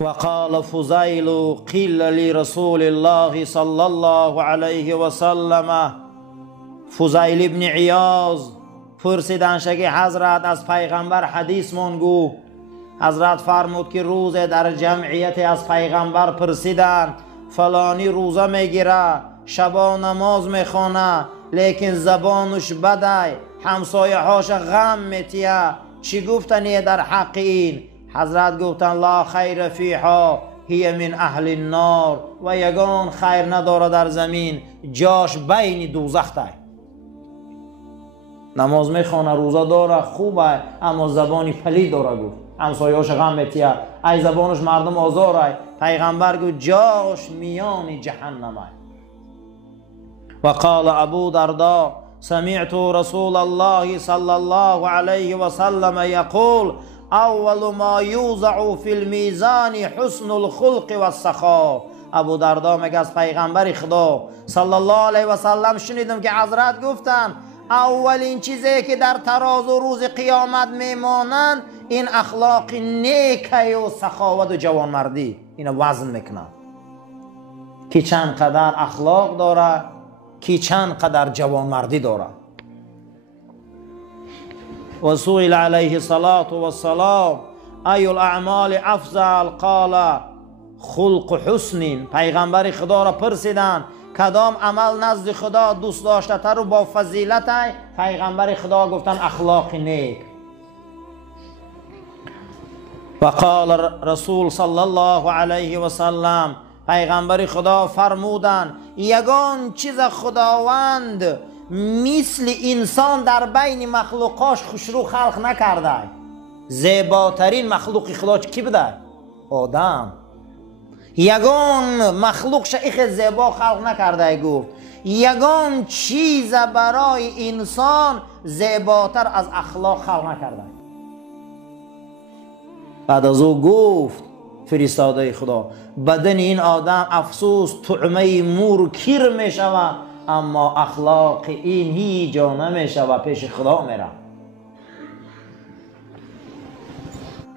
وقال فضيل قيل لرسول الله صلى الله عليه وسلم فضیل ابن عیاض پرسیدند که حضرت از پیغمبر حدیث مانگو. حضرت فرمود که روز در جمعیت از پیغمبر پرسیدند فلانی روزه میگیره، شبا نماز میخونه، لیکن زبانش بده، همسایه هاش غم میتیه، چی گفتنی در حق این؟ حضرت گفتن لا خیر فیها هی من اهل النار، و یگان خیر نداره در زمین، جاش بین دوزخ ده. نماز میخونه، روزه داره، خوبه، اما زبانی پلید داره. گفت همسایه‌اش غم میتیه، ای زبانش مردم آزاره. پیغمبر گفت جاش میان جهنمه. و قال ابو درداء سمعت رسول الله صلی الله علیه و سلم یقول اول ما یوضع فی المیزان حسن الخلق و السخاء. ابو درداء میگه از پیغمبر خدا صلی الله علیه و سلم شنیدم که حضرت گفتن اولین چیزی که در ترازو روز قیامت میمانند این اخلاق نیکی و سخاوت و جوانمردی. اینو وزن میکنن که چند قدر اخلاق داره، که چند قدر جوانمردی داره. و سئل علیه الصلاة والسلام ای الاعمال افضل؟ قال خلق حسن. پیغمبر خدا را پرسیدن کدام عمل نزد خدا دوست داشته تر و با فضیلت ای؟ پیغمبر خدا گفتن اخلاق نیک. و قال رسول صلی الله علیه و سلم پیغمبر خدا فرمودن یگان چیز خداوند مثل انسان در بین مخلوقاش خوشرو خلق نکرده. زیباترین مخلوق خدا کی بوده؟ آدم. یگان مخلوقش ایخ زیبا خلق نکرده. گفت یگان چیز برای انسان زیباتر از اخلاق خلق نکرده. بعد از او گفت فرستاده خدا بدن این آدم افسوس طعمه مور کیر می شود، اما اخلاق این هیچ جا نمی شود، پیش خدا میره.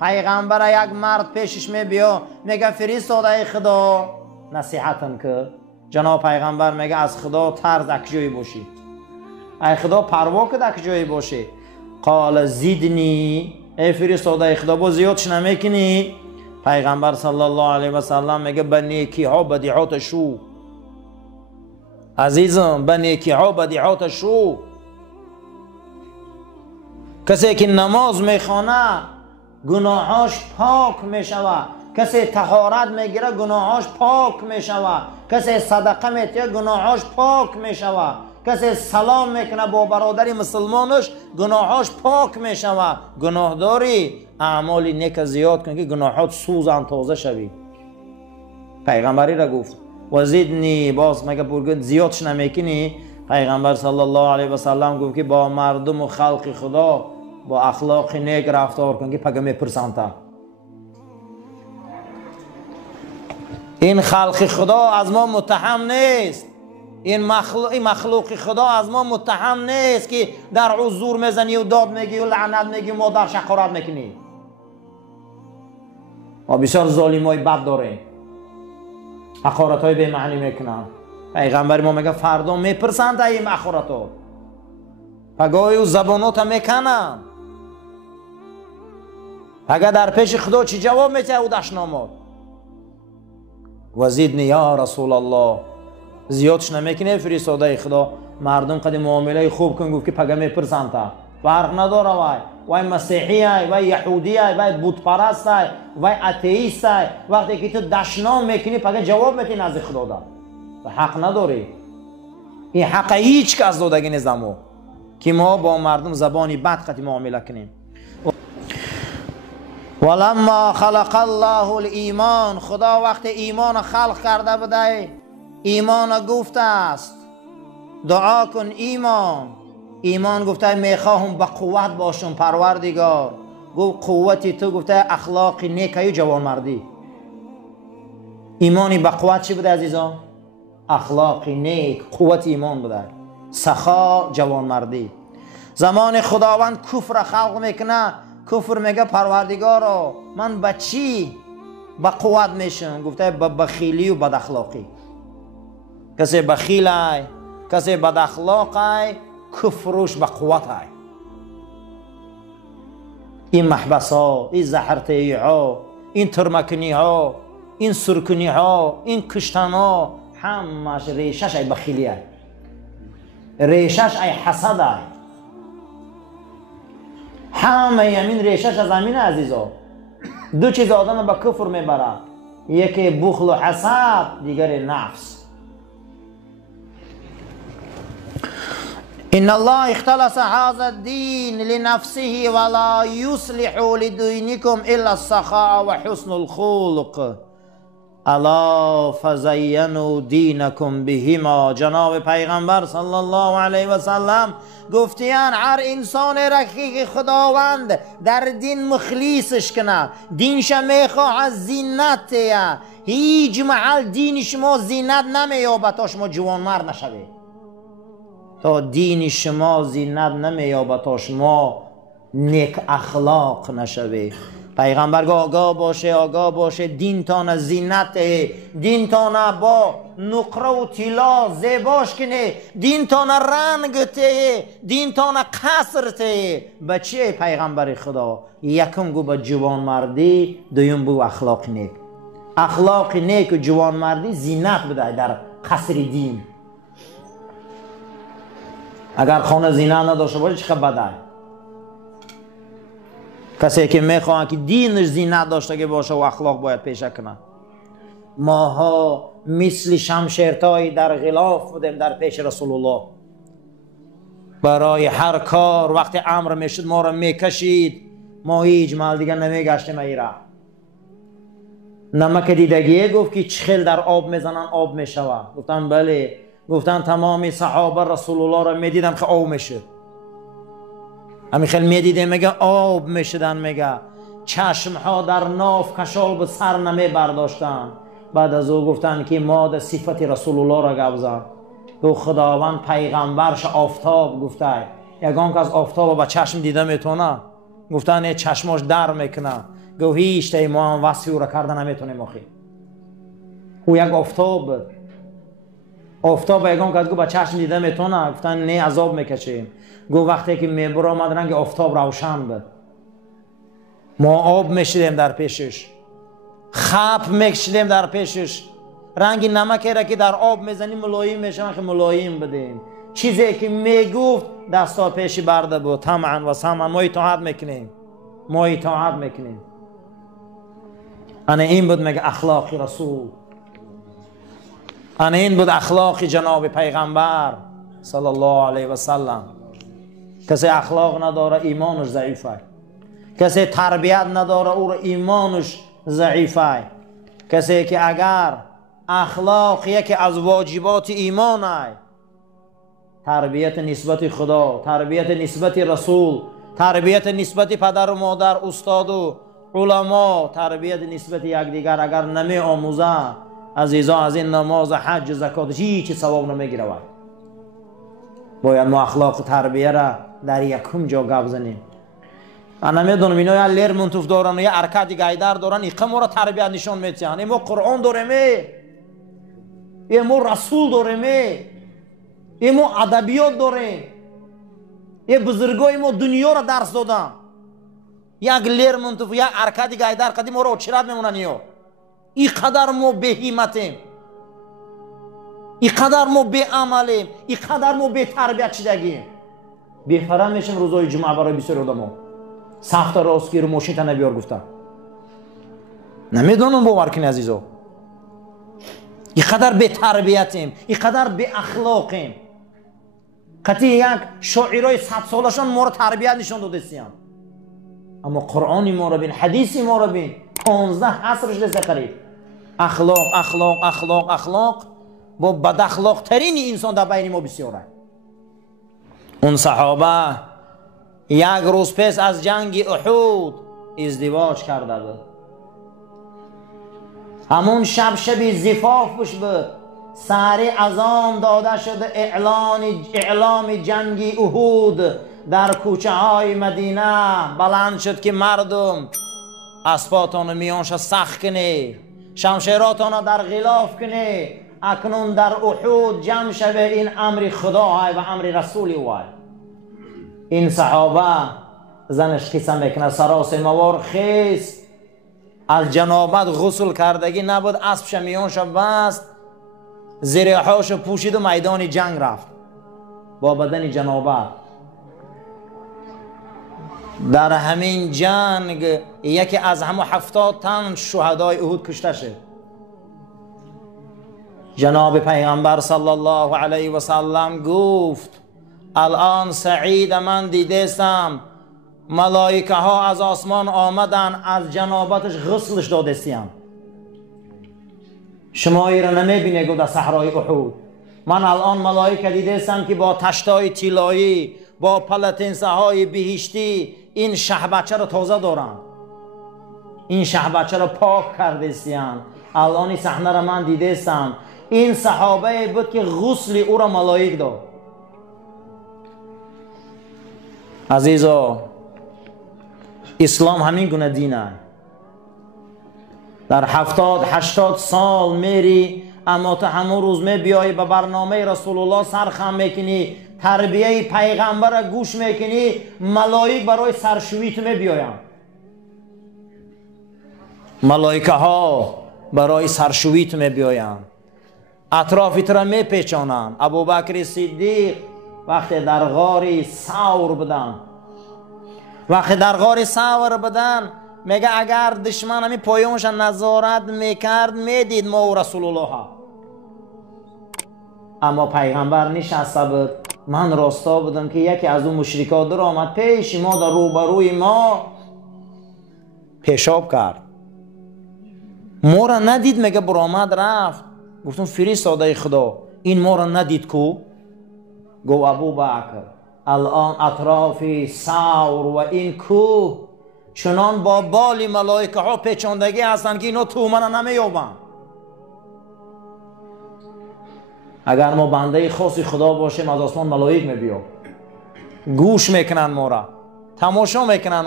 پیغمبر یک مرد پیشش می بیا میگه فرستاده خدا نصیحتم که جناب پیغمبر میگه از خدا ترس اک جایی باشی، ای خدا پروا کد اک جایی باشی. قال زیدنی، ای فرستاده خدا با زیادش نمیکنی؟ پیغمبر صلی الله علیه و سلم میگه به نیکی ها بدیعات شو. عزیزم به نیکی ها بدیعات شو. کسی که نماز میخونه گناهاش پاک میشود، کسی طهارت میگیره گناهاش پاک میشود، کسی صدقه میتیه گناهاش پاک میشود، کسی سلام میکنه با برادری مسلمانش گناهاش پاک میشود. گناه داری اعمال نیک زیاد کن که گناهات سوزن تازه شوی. پیغمبری را گفت و زیدنی، باز مگه برگن زیادش نمیکنی؟ پیغمبر صلی الله علیه و سلم گفت که با مردم و خلق خدا با اخلاق نیک رفتار کن که پگه میپرسند. این خلق خدا از ما متهم نیست، این مخلوق خدا از ما متهم نیست که در عذور میزنی و داد میگی و لعنت میگی و در شقارت میکنی. ما بسیار ظالمای بد داریم، حقارت های به معنی میکنن. پیغمبر ما میگه فردا میپرسند این حقارتات، پگاهی و زبانات میکنن، پگه در پیش خدا چی جواب میده او دشنامات. و زیدنی یا رسول الله، زیادش نمیکنه فرستاده خدا، مردم قد معامله خوب کن. گفت که پگه میپرسند تا فرق نداره وای مسیحی ای، وای یهودی ای، وای بت پرست ای، وای اتئیست ای، وقتی که تو دشنام میکنی پگه جواب میدی نزد خدا دا حق نداری. این حق هیچ کس دادگی نیست که ما با مردم زبانی بد قد معامله کنیم. ولما خلق الله الایمان، خدا وقت ایمان خلق کرده بوده ایمان گفته است دعا کن ایمان گفته میخواهم به قوت باشم پروردگار. گفت قوتی تو؟ گفته اخلاق نیکی و جوانمردی. ایمانی به قوت چی بوده عزیزان؟ اخلاق نیک، قوت ایمان بوده، سخا جوانمردی. زمان خداوند کفر خلق میکنه، کفر میگه پروردگارا من به چی با قوت میشن. گفته با بخیلی و بد اخلاقی. کسی بخیل ای، کسی بد اخلاق ای، کفرش با قوت ای. این محبس ها، این زهرتهی ها، این ترمکنی ها، این سرکنی ها، این کشتن ها، همش ریشش ای بخیلی ای، ریشش ای حسد ای. همه یمین ریشش از امین عزیزا. دو چیز آدم به کفر میبره، یکی بخل و حسد، دیگر نفس. ان الله اختلس هذا الدين لنفسه ولا يصلح لدينكم الا السخاء وحسن الخلق الا فزینوا دینکم بهما. جناب پیغمبر صلی الله علیه و سلم گفتیان هر انسان رقیق خداوند در دین مخلیصش کنه، دینش میخواه از زینت، هیچ محل دین شما زینت نمییابد تا شما جوانمرد نشوید، تا دین شما زینت نمییابد تا شما نیک اخلاق نشوید. پیغمبر گفت آگاه باشه، آگاه باشه، دین تان زینت، دین تان با نقره و طلا زیباش کنه، دین تان رنگ ته، دین تان قصر ته. بچه پیغمبر خدا یکم گو با جوان مردی، دویم بو اخلاق نیک. اخلاق نیک و جوان مردی زینت بده در قصر دین. اگر خانه زینت نداشته باشه چه بده. کسی که میخواد که دینش زینت داشته باشه و اخلاق باید پیشه کنه. ماها مثل شمشیرتای در غلاف بودیم در پیش رسول الله. برای هر کار وقتی امر میشد ما را میکشید، ما هیچ مال دیگه نمیگشتیم ایرا. نمک دیدگیه گفت که چخیل در آب میزنن آب میشوه. گفتن بله. گفتن تمامی صحابه رسول الله را میدیدن که آب میشه. همین خیلی میدیده میگه آب میشدن، میگه چشم ها در ناف کشال به سر نمی برداشتن. بعد از او گفتن که ما در صفت رسول الله را گفزن. گفت خداوند پیغمبرش آفتاب گفته یگان که از آفتاب با چشم دیده میتونه. گفتن چشماش در میکنه. گفت هیچ تا ما هم وصفی او را کرده نمیتونیم آخی. او یک آفتاب، آفتاب یگان که با چشم دیده میتونه. گفتن نه عذاب میکشیم. گو وقتی که میبر آمد رنگ آفتاب روشن بود، ما آب میشیدیم در پیشش، خپ میکشیدیم در پیشش. رنگ نمکی را که در آب میزنیم ملایم میشن که ملایم بدیم. چیزی که میگفت دستا پیشی برده بود. طمعا و سمعا ما اطاعت میکنیم، ما اطاعت میکنیم. انا این بود میگه اخلاق رسول، انا این بود اخلاق جناب پیغمبر صلی الله علیه و سلم. کسی اخلاق نداره ایمانش ضعیفه. کسی تربیت نداره او ایمانش ضعیفه. کسی که اگر اخلاق یکی از واجبات ایمان است، تربیت نسبت خدا، تربیت نسبت رسول، تربیت نسبت پدر و مادر، استاد و علما، تربیت نسبت یکدیگر اگر نمی آموزه، عزیزان از این نماز حج زکات هیچ ثواب نمیگیره. باید ما اخلاق تربیه را در یکم جا گپ زنیم. انا میدونم اینا یا لرمونتوف دارن و یا ارکادی گایدار دارن، این ما را تربیت نشون میدن. ما قرآن داریم، ما رسول داریم، ما ادبیات داریم، بزرگای ما دنیا را درس دادن. یک لرمونتوف یا ارکادی گایدار قدیم ما را چرات میمونن. این قدر ما به همتیم، این قدر ما به عملیم، این قدر ما به تربیت شدگیم. بهترم میشیم روزای جمعه برای بسیار آدما سخت راستگیر و ماشین تا نبیار گفتن. نمیدونم باور کنی عزیزو، این قدر به تربیتیم، این قدر به اخلاقیم. قطعی یک شاعرای 100 سالشان ما رو تربیت نشان دادستیم، اما قرآنی ما رو بین، حدیثی ما رو بین، 15 عصرش دست قریب. اخلاق اخلاق اخلاق اخلاق با بد اخلاق ترین انسان در بین ما بسیاره. اون صحابه یک روز پس از جنگ احد ازدواج کرده بود. همون شب زفاف بود. سحر اذان داده شده اعلام جنگ احد در کوچه های مدینه بلند شد که مردم اسباتان میانش سخت کنه، شمشیراتان در غلاف کنه. اکنون در احد جمع شوه. این امر خدا های و امر رسولی وای. این صحابه زنش قصه میکنه سراس موار خیست، از جنابت غسل کردگی نبود، اسبش میانش بست، زریحاش پوشید و میدان جنگ رفت با بدن جنابت. در همین جنگ یکی از همه 70 تن شهدای احد کشته شد. جناب پیغمبر صلی الله علیه و سلم گفت الان سعید من دیدستم ملائکه ها از آسمان آمدن از جنابتش غسلش دادستیم. شما ایره نمیبینه گو در صحرای احد. من الان ملائکه دیدستم که با تشتای طلایی با پلتنسه های بهشتی این شهبچه رو تازه دارن، این شهبچه رو پاک کردستیم. الان این صحنه رو من دیدستم. این صحابه بود که غسل او را ملائک داد. عزیزا اسلام همین گونه دینه. در 70-80 سال میری اما تا همون روز می بیایی به برنامه رسول الله سرخم میکنی، تربیه پیغمبر را گوش میکنی، ملائک برای سرشویت می بیاین. ملائکه ها برای سرشویت می بیاین، اطرافت را می پیچانند. ابوبکر صدیق وقتی در غار ثور بدن، وقتی در غار ثور بدن میگه اگر دشمن همی پایونش نظارت میکرد میدید ما و رسول الله ها. اما پیغمبر نشسته بود. من راستا بودم که یکی از اون مشرکا در آمد پیش ما، در روبروی ما پیشاب کرد، ما را ندید. میگه برآمد رفت. گفتم فرستاده خدا این ما را ندید کو؟ گو ابوبکر الان اطراف ثور و این کوه چنان با بالی ملائکه ها پیچاندگی هستند که اینا تو من نمیابند. اگر ما بنده خاص خدا باشیم از آسمان ملائک میبیاد، گوش میکنن ما را، تماشا میکنن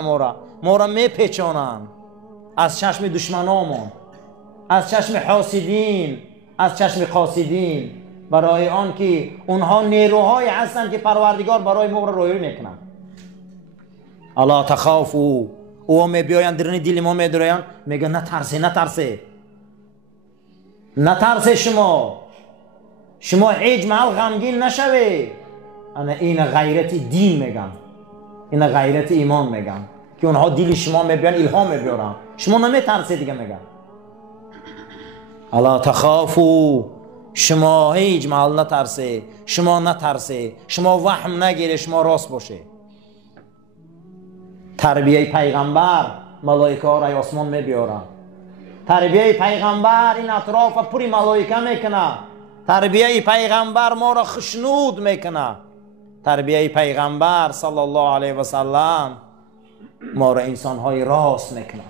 ما را میپیچانند از چشم دشمنامون، از چشم حاسدین، از چشم قاصدین، برای آن که اونها نیروهایی هستند که پروردگار برای ما را رویایی میکنن. الا تخافوا، او میبیاین درون دل ما میدراین، میگه نترسه شما هیچ محل غمگین نشوی. انا این غیرت دین میگم، این غیرت ایمان میگم که اونها دل شما میبیان الهام میبیارن، شما نمیترسید دیگه. میگم الا تخافوا، شما هیچ محل نترسه، شما وهم نگیره، شما راست باشه. تربیه پیغمبر ملائکه ها را آسمان میبیارن. تربیه پیغمبر این اطراف پوری ملائکه میکنه. تربیه پیغمبر ما را خشنود میکنه. تربیه پیغمبر صلی الله علیه و سلم ما را انسان های راست میکنه.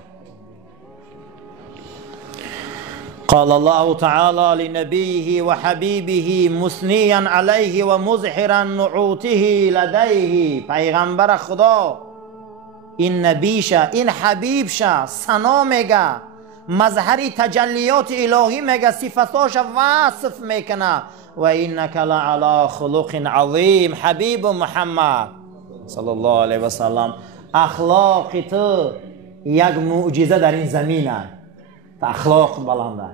قال الله تعالى لنبيه وحبيبه مثنيا عليه ومظهرا نعوته لديه. پیغمبر خدا این نبیشه، این حبیبشه، ثنا میگه، مظهری تجلیات الهی میگه، صفتاش وصف میکنه. و اینک لعلی خلق عظیم. حبیب محمد صلی الله علیه و سلم اخلاق تو یک معجزه در این زمینه. اخلاق بلنده،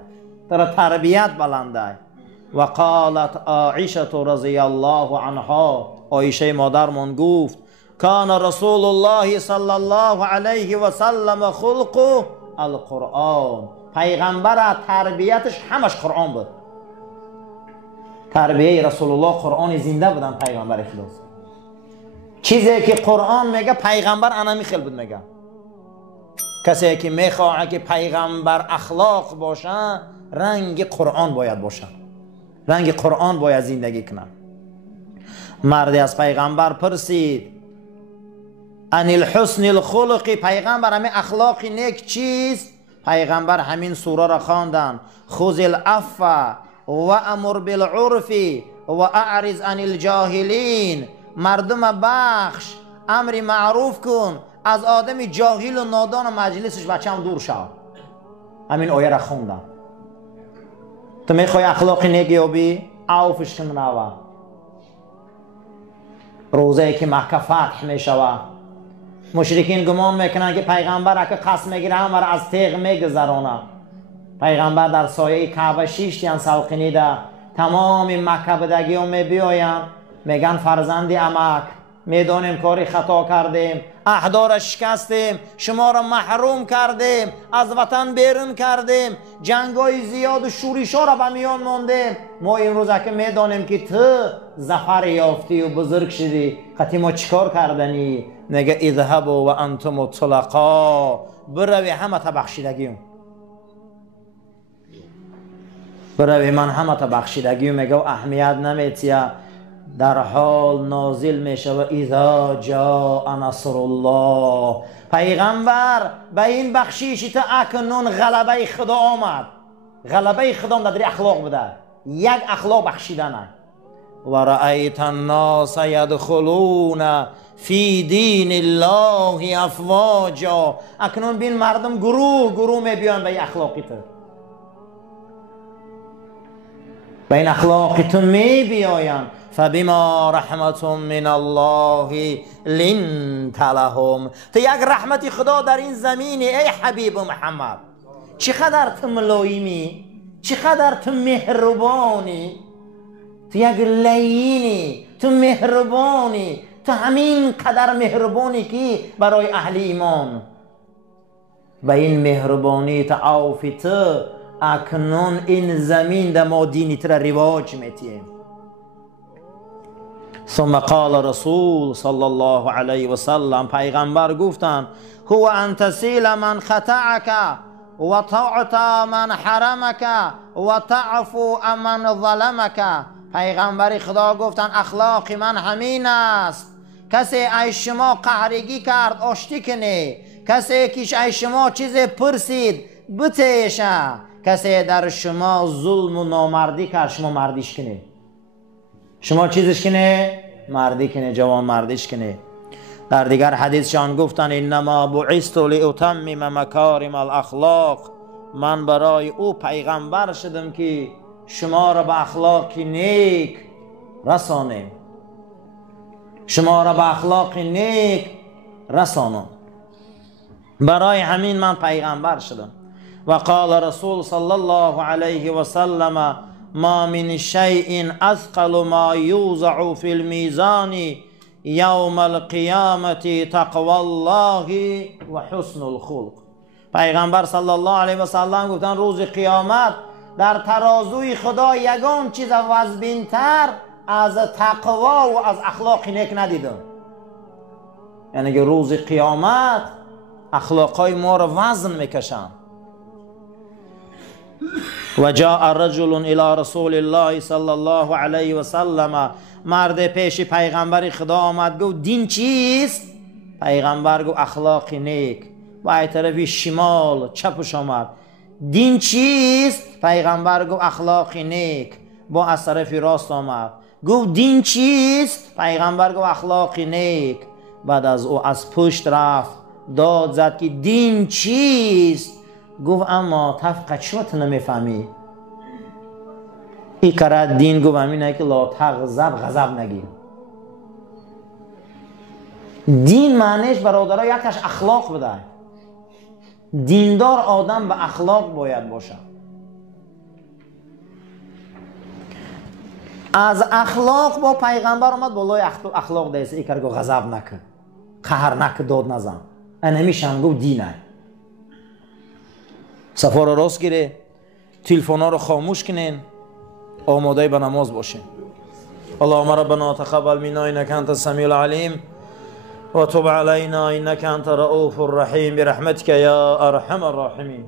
تربیت بلنده. و قالت عایشه رضی الله عنها، عایشه مادرمون گفت کان رسول الله صلی الله علیه و سلم خلق القرآن. پیغمبر تربیتش همش قرآن بود. تربیه رسول الله قرآن زنده بودن. پیغمبر اخلاص چیزی که قرآن میگه پیغمبر انا میخل بود میگه. کسی که میخواه که پیغمبر اخلاق باشه رنگ قرآن باید باشه، رنگ قرآن باید زندگی کنه. مردی از پیغمبر پرسید ان الحسن الخلق، پیغمبر همین اخلاق نیک چیست؟ پیغمبر همین سوره را خواندن خذ العفو و امر بالعرف و اعرض عن الجاهلین. مردم بخش، امر معروف کن، از آدم جاهل و نادان و مجلسش بچه‌م دور شد. همین آیه را خوندم. تو میخوای اخلاق نیک یابی؟ عوفش کن نوا. روزه که مکه فتح میشود، مشرکین گمان میکنن که پیغمبر که قسم میگیره همه را از تیغ میگذرونه. پیغمبر در سایه کعبه شیشتیان سلقینیده، تمام مکه بدگی ها میبیاین میگن فرزندی عمک، میدانیم کاری خطا کردیم، عهدار شکستیم، شما را محروم کردیم، از وطن بیرون کردیم، جنگای زیاد و شورشا را به میان ماندیم. ما این روزه که میدانیم که تو ظفر یافتی و بزرگ شدی، خطی ما چیکار کردنی؟ نگه اذهبوا و انتم طلقا، بروی همه تا بخشیدگیم، بروی من همه تا بخشیدگیم. میگه اهمیت نمیتیه، در حال نازل میشه و اذا جاء نصر الله. پیغمبر به این بخشیش تا اکنون غلبه خدا آمد. غلبه خدا در اخلاق بده، یک اخلاق بخشیدن. و رأیت الناس یدخلون فی دین الله افواجا. اکنون بین مردم گروه گروه میبیان به اخلاقی تو، به این اخلاقی تو میبیاین. فبما رحمت من الله لنت لهم. تو یک رحمت خدا در این زمینی ای حبیب محمد. چقدر تو ملایمی، چقدر تو مهربانی، تو یک لینی، تو مهربانی، تو همین قدر مهربانی که برای اهل ایمان. به این مهربانی تو عوفی تو اکنون این زمین در ما دینی تر رواج میتیم. ثم قال رسول صلی الله علیه و سلم، پیغمبر گفتن هو ان تسیل من خطعک و تعطى من حرمک و تعفو من ظلمک. پیغمبر خدا گفتن اخلاق من همین است، کسی ای شما قهرگی کرد آشتی کنه، کسی که ای شما چیز پرسید بتیشه، کسی در شما ظلم و نامردی کرد شما مردیش کنه، شما چیزش کنه مردی کنه، جوان مردیش کنه. در دیگر حدیث شان گفتن انما بعثت لاتمم مکارم الاخلاق. من برای او پیغمبر شدم که شما را به اخلاق نیک رسانم، شما را به اخلاق نیک رسانم. برای همین من پیغمبر شدم. و قال رسول صلی الله علیه و سلم ما من شیء اثقل ما یوضع فی المیزان یوم القیامة تقوی الله و حسن الخلق. پیغمبر صلی الله علیه و سلم گفتن روز قیامت در ترازوی خدا یگان چیز وزن‌تر از تقوا و از اخلاق نیک ندیدم. یعنی که روز قیامت اخلاقای ما را وزن میکشن. و جاء رجل الى رسول الله صلی الله علیه و سلم، مرد پیش پیغمبر خدا آمد گفت دین چیست؟ پیغمبر گفت اخلاق نیک. و ای طرفی شمال چپش آمد دین چیست؟ پیغمبر گفت اخلاق نیک. با از طرفی راست آمد گفت دین چیست؟ پیغمبر گفت اخلاق نیک. بعد از او از پشت رفت داد زد که دین چیست؟ گفت اما تفقه چرا تو نمیفهمی؟ این قرار دین گفت همینه که لا تغضب، غضب نگیر. دین معنیش برادرها یکش اخلاق بده. دیندار آدم به اخلاق باید باشه. از اخلاق با پیغمبر آمد بالای اخلاق دیست. ای که غضب نکن، قهر نکن، داد نزن. نمیشن گفت دینه. صفا رو راست گیره، تلفن ها رو خاموش کنین، آماده به نماز باشین. اللهم ربنا تقبل منا انك انت السميع العليم وتب علينا انك انت الرؤوف الرحيم برحمتك يا ارحم الراحمين.